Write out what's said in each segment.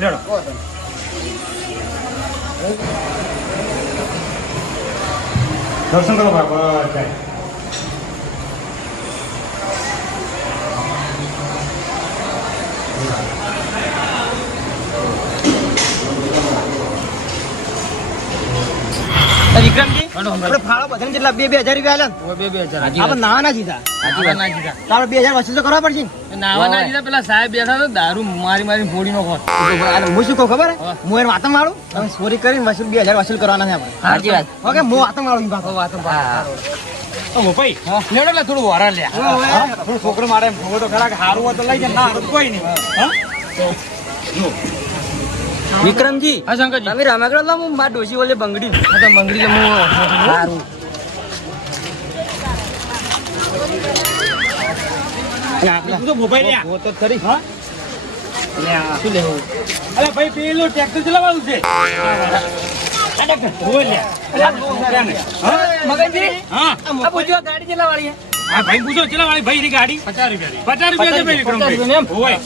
લેડો દર્શન કરો બાબા વિક્રમજી આપણે ફાળો બધાને કેટલા 2,000 રૂપિયા આલ્યા 2,000 આપણે નાવા ના જીધા તારે 2,000 વસૂલ તો કરવા પડશે નાવા ના દીધા પેલા સાહેબ બેઠા તો દારૂ મારી ફોડી નો ખોટ હું શું કહું ખબર હું એને વાતમ વાળું તમે ચોરી કરીને વસૂલ 2,000 વસૂલ કરવાના છે આપણે સાચી વાત ઓકે હું વાતમ વાળું વાતમ ભાઈ લેડો લે થોડું વરા લે થોડું છોકરો મારે ભોગો તો ખરા સારું હોય તો લઈ જાય ના હારું કોઈ નહીં વિક્રમજી હા શંકરજી તમે રમેકડો લો હું માર ડોશી ઓલે બંગડી તો બંગડી કે હું સારું તો મોબાઈલ લ્યા તો ખરી હા શું લેવું અરે ભાઈ પેલું ટ્રેક્ટર ચલાવવાનું છે મગનજી હા આ પૂછો ગાડી ચલાવવાની હા ભાઈ પૂછો ચલાવવાની ભાઈ ની ગાડી 50 રૂપિયા છે ભાઈ વિક્રમભાઈ હોય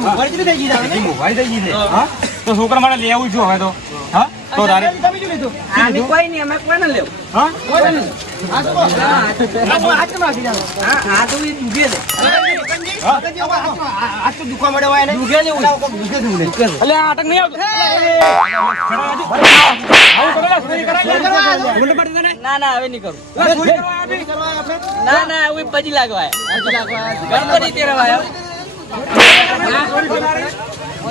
મોબાઈલ થઈ ગઈ મોબાઈલ થઈ ગઈ છે હા તો છોકરા માટે લેવું છું હવે તો હા તો તારે તમે શું લીધું આની કોઈ નહીં અમે કોઈને લેવું હા આ તો માફી જાવ આ તો એ દુખે છે આ તો દુખવા મળે હોય ને દુખે ને અલે આ અટક નહીં આવતો ના ના હવે નહીં કરું ના ના હવે પછી લાગવાય ગણપતિ તેરવા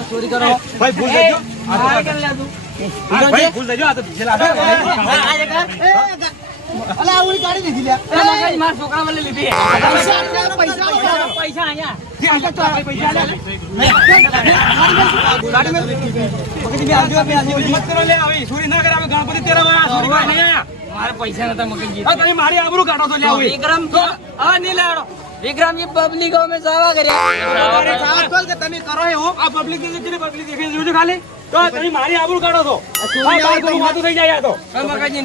ચોરી કરો ભાઈ ભૂલ દેજો ભાઈ ભૂલ દેજો આ તો પીછે લાગે અલા આવડી ગાડી દીધી લ્યા મારા છોકરા મને લીધી પૈસા અહીંયા મારે પૈસા નતા મગનજી મારી આબરૂ કાઢો તો લ્યા વિક્રમ હવે નહીં લેવડો વિક્રમજી પબ્લિક અમે સાવા કર્યા તમે કરો એવું આ પબ્લિક દેખી જોજો ખાલી તો તમે મારી આબરૂ કાઢો તો આ બાર કોઈ વાતું થઈ જાય તો મગનજી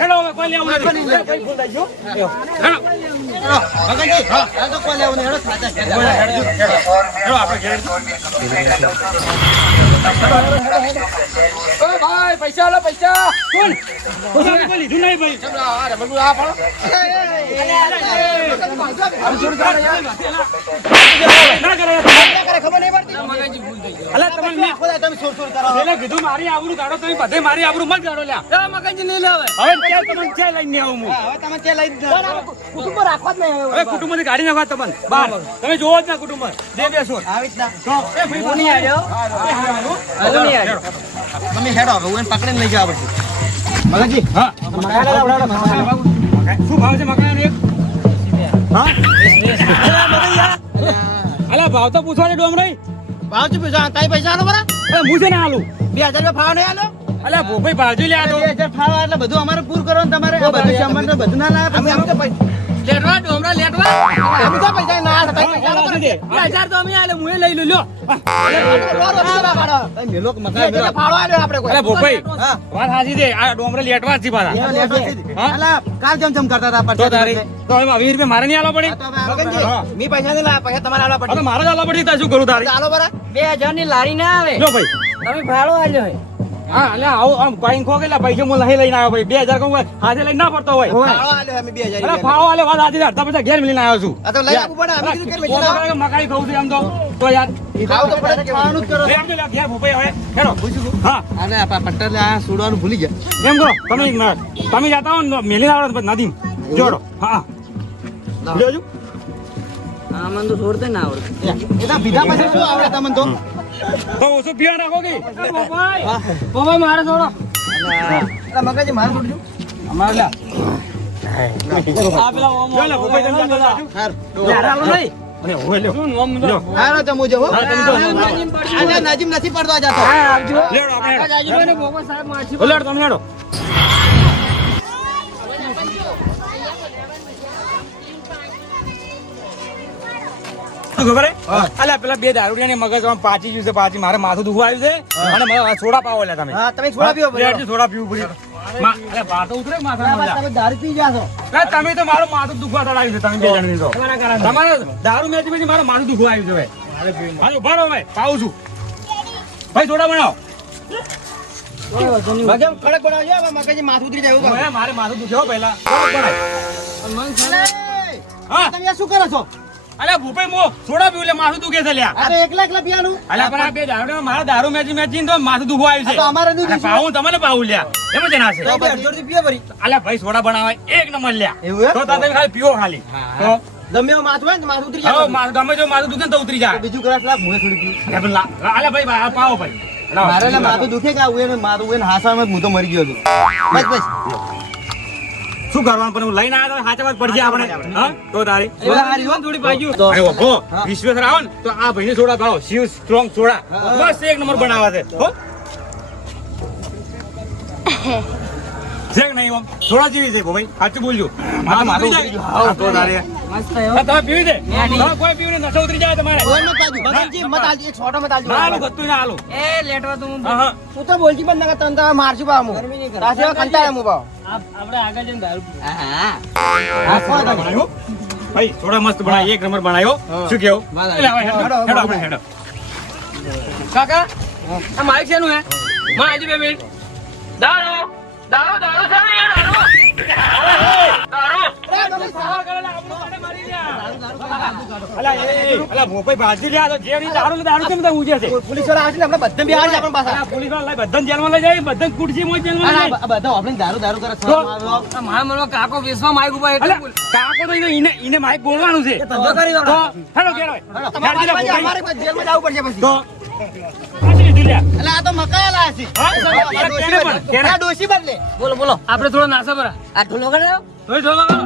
હેડો હવે કોઈ લેવું નથી ભાઈ ભૂલ દેજો હેડો મગનજી આ તો કોઈ લેવું હેડો સાચા હેડો આપણે ઘેર ઓ ભાઈ પૈસા લો પૈસા કોણ કોઈ લીધું નહીં ભાઈ ના કરે ખબર નહીં પડતી મગનજી ભૂલ થઈ ગઈ અલા તમને તમે છોડ છોડ કરો પેલા કીધું મારી આબરૂ કાઢો તમે બધે મારી આબરૂ મત કાઢો લ્યા મગનજી નહીં લેવે હવે ક્યાં તમને ક્યાં લઈને આવું હું હવે તમે તે લઈ કુટુંબ રાખવા જ નહીં હવે કુટુંબમાંથી કાઢી નાખવા તમને બહાર તમે જોવો જ ના કુટુંબ બે બેસો આવી રીતના તો એ ભાઈ હું નહીં આવ્યો હું નહીં આવ્યો તમે હેડો હવે હું પકડીને લઈ જવા પડશે મગનજી હા શું ભાવ છે મકાન એક હા અલા ભાવ તો પૂછવા છે ડોમરાઈ ભાવ ચૂપ તારી પૈસા આલો બરા અરે હું છે ને આલું 2,000 રૂપિયા ફાળો નહીં આલો અલા ભોભાઈ ભાવજો લે આ તો 2,000 ફાળો એટલે બધું અમારે પૂરું કરવાનું તમારે આ બધું સામાન તો બધું ના લાવે અમે તો પૈસા લેટવા ડોમરા લેટવા અમે તો પૈસા ના આલે તારી પૈસા આલો બરા 2000 તો અમે આલે મુએ લઈ લ્યો મેલો મકાન ફાળો આલ્યો આપણે કોઈ અલા ભોભાઈ હા વાત સાચી છે આ ડોમરે લેટવા જ છે પાછા અલા કાલ જમ કરતા હતા તો તારી તો હવે 20 રૂપિયા મારે નહીં આલવા પડે મગનજી મી પૈસા નહીં લાયા પૈસા તમારે આલવા હવે પડે મારે જ આલવા પડે તાર શું કરું તારી આલો બરા 2000 ની લારી ના આવે લો ભાઈ તમે ભાડો આલ્યો હે હા એટલે આવું આમ પાઈન ખો ગયેલા પૈસા હું નહીં લઈને આવ્યો ભાઈ 2000 કહું હાથે લઈને ના પડતો હોય ફાળો આલ્યો અમે 2,000 અરે ફાળો આલે વાત આધી અડધા પૈસા ઘેર મિલીને આવ્યો છું આ તો લઈ આપવું પડે અમે કીધું કે પૈસા લાવો. મકાઈ ખાવું છું એમ તો યાર ખાવું તો પડે ખાવાનું જ કરો એમ તો ઘેર ભૂપાઈ હવે હેડો હા અને પટ્ટર આ સુડવાનું ભૂલી ગયા એમ કરો તમે જાતા હો ને મેલી આવડે તો નદીમ જોડો હા જોજો આ મન તો છોડતે ના આવડે એ તો ભીગા પછી શું આવડે તમને તો તો ઓછું પીવા નાખો કે બાબા મારે છોડો એટલે મગજ મારે છોડજો અમારે લા આ પેલા ઓમ જો લે ભૂપાઈ તમે જાતા જાજો હાર લેડાલો નહીં અને હોય લ્યો શું ઓમ લ્યો હારો જમો જવો હા, તમે જો. આજે નજીમ નથી પડતો આ જાતો આવજો લેડો આપણે હેડો. જાજુભાઈ બાબા સાહેબ માછી લેડો તમે હેડો શું ખબર હે અલા પેલા બે દારૂડિયા ને મગજ પાછી ગયું છે પાછી મારે માથું દુખવા આવ્યું છે અને મને સોડા પાવો લે તમે હા તમે છોડા પીવો લેડજો સોડા પીવું પડે અરે બહાર તો ઉતરે માથા તમે દારૂ પી જાશો તમે તો મારું માથું દુખવા તળાવ્યું છે તમે બે જણ તો તમારે દારૂ મેચી મેચી મારું માથું દુખવા આવ્યું છે ભાઈ હા ઉભા રહો ભાઈ પાવું છું ભાઈ સોડા બનાવો. મગજ કડક બનાવજો હવે મગજ માથું ઉતરી જાય એવું હવે મારે માથું દુખ્યો પહેલા. કડક બનાય. હા. તમે આ શું કરો છો અલ્યા ભૂપેઈ મો સોડા પીવું એટલે માથું દુખે છે લ્યા. આ તો એકલા એકલા પીવાનું અલ્યા પણ આ બે દારૂ મારા દારૂ મેચી તો માથું દુખવા આવ્યું આ તો છે. અમારે નહીં અલ્યા પાવું તમને પાવું લ્યા. એમાં જણા છે. તો પછી અડધો પીએ ભરી અલ્યા ભાઈ સોડા બનાવાય એક નંબર લ્યા. એવું એમ? તો તમે ખાલી પીવો ખાલી. તો ગમે એવું માથું હોય ને તો માથું ઉતરી હવે જાય ગમે જો માથું દુખે ને તો ઉતરી જાય. બીજું કરાશ લાગ હું થોડી પીવું અલ્યા પણ અલ્યા ભાઈ આ પાવો ભાઈ. મારે એટલે માથું દુખે કે આવું એને માથું એને હાસામાં હું તો મરી ગયો છું બસ બસ શું કરવાનું પણ હું લઈને આવ્યો તો સાચા વાત પડશે આપણે. હા તો તારી સોડા હારી હો. થોડી ભાગ્યું તો અરે ઓહો હા. વિશ્વેશ્વર આવો ને તો આ ભાઈને સોડા ભાવો શિવ સ્ટ્રોંગ સોડા હા. બસ એક નંબર બનાવે છે હો છે કે નહીં ઓમ સોડા જેવી છે ભાઈ સાચું બોલજો માથું માથું ઉતરી ઉતરી ગયું. જાય. હા, તો તારે મસ્ત હા, તમે પીવી છે નહીં. હા, કોઈ પીવું નહીં નશો ઉતરી જાય તમારે કોઈ મત આલજો. મગનજી, મત આલજો. એક છોટો મત આલજો. ના આલું ગતું ના આલું એ લેટવા તો હું હા હા તું તો બોલજી પણ નકર તને તો મારશું બા હું. ગરમી નહીં કરે. તાસે હવે કંટાળે હું બા. આપણે આગળ જઈને દારૂ પીએ. હા, કોણ તમે? બનાવ્યો ભાઈ સોડા મસ્ત બનાવી એક નંબર બનાવ્યો હા. શું કેવું વાહ, એટલે હવે હેડો, હેડો, હેડો આપણે હેડો કાકા આ માઇક શેનું હે મને આજે 2 મિનિટ દારૂ દારૂ દારૂ છે ને યાર, દારૂ અલા અલા ભોપાઈ ભાજી લ્યા તો જેવી દારૂ દારૂ કેમ તો ઉજે છે પોલીસ વાળા આવશે ને આપણે બધા બી આવી આપણા પાસે. અલા પોલીસ વાળા લઈ બધાને જેલમાં લઈ જાય બધાને કુર્સી મોય જેલમાં લઈ જાય આ બધા આપણે દારૂ દારૂ કરે તો? આ મારા મનમાં કાકો વેસવા માઇક ઉપર એટલે અલા કાકો તો ઈને માઈક બોલવાનું છે ધંધો કરી તો હેડો ઘેર હોય. તમારે હેડો, પાછી ભોપાઈ. અમારે કોઈ જેલમાં જવું પડશે પછી. તો પાછી લીધું લ્યા. એટલે આ તો મકાઈ લાયા છે. હા? આ કેને પણ? કેને? આ ડોશી બદલે. બોલો બોલો આપણે થોડો નાસો ભરા આ ઢોલો કરે થોડી ઢોલો કરો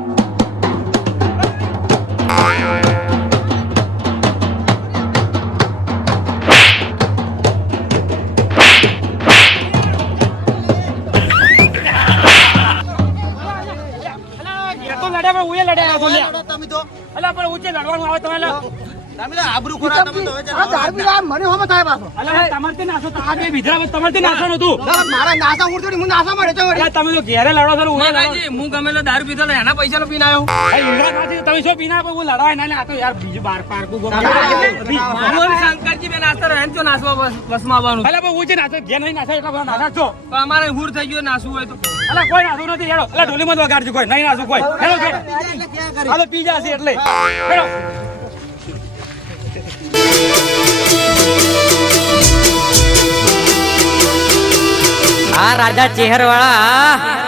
એ તો લડ્યા પણ ઉએ લડ્યા તો લ્યા. તમે તો અલા પણ ઊંચે લડવાનું આવે તમે લા. તમે તો આબરૂ ખોરા તમે તો હવે ચાલો. આ દારૂ પીવા મને હોમાં થાય પાછો. અલા તમારે તે નાસો તો આ બે વિધરા તમારે તે નાસવાનું હતું. ના, મારા નાસા હું થોડી હું નાસા મળે તો અલા તમે તો ઘેરે લડો છો ને ઉએ લડો. માતાજી હું ગમે તો દારૂ પીતો ને એના પૈસાનો પીને આવ્યો આ ઈંડા ખાતી તમે શું પીના પણ હું લડાય ના લે આ તો યાર બીજું બાર પારકું ગમે. હું અને શંકરજી બે નાસ્તા રહે તો નાસવા બસમાં આવવાનું અલા પણ ઊંચે નાસો ઘેર નહીં નાસો એટલા બધા નાસા છો. પણ અમારે હુર થઈ ગયો નાસવું હોય તો અલા કોઈ નાસું નથી હેડો. અલા ઢોલીમાં જ વગાડજો કોઈ નહીં નાસું કોઈ. હેડો ઘેર. હાલો પી જાશે એટલે હેડો. આ રાજા ચેહર વાળા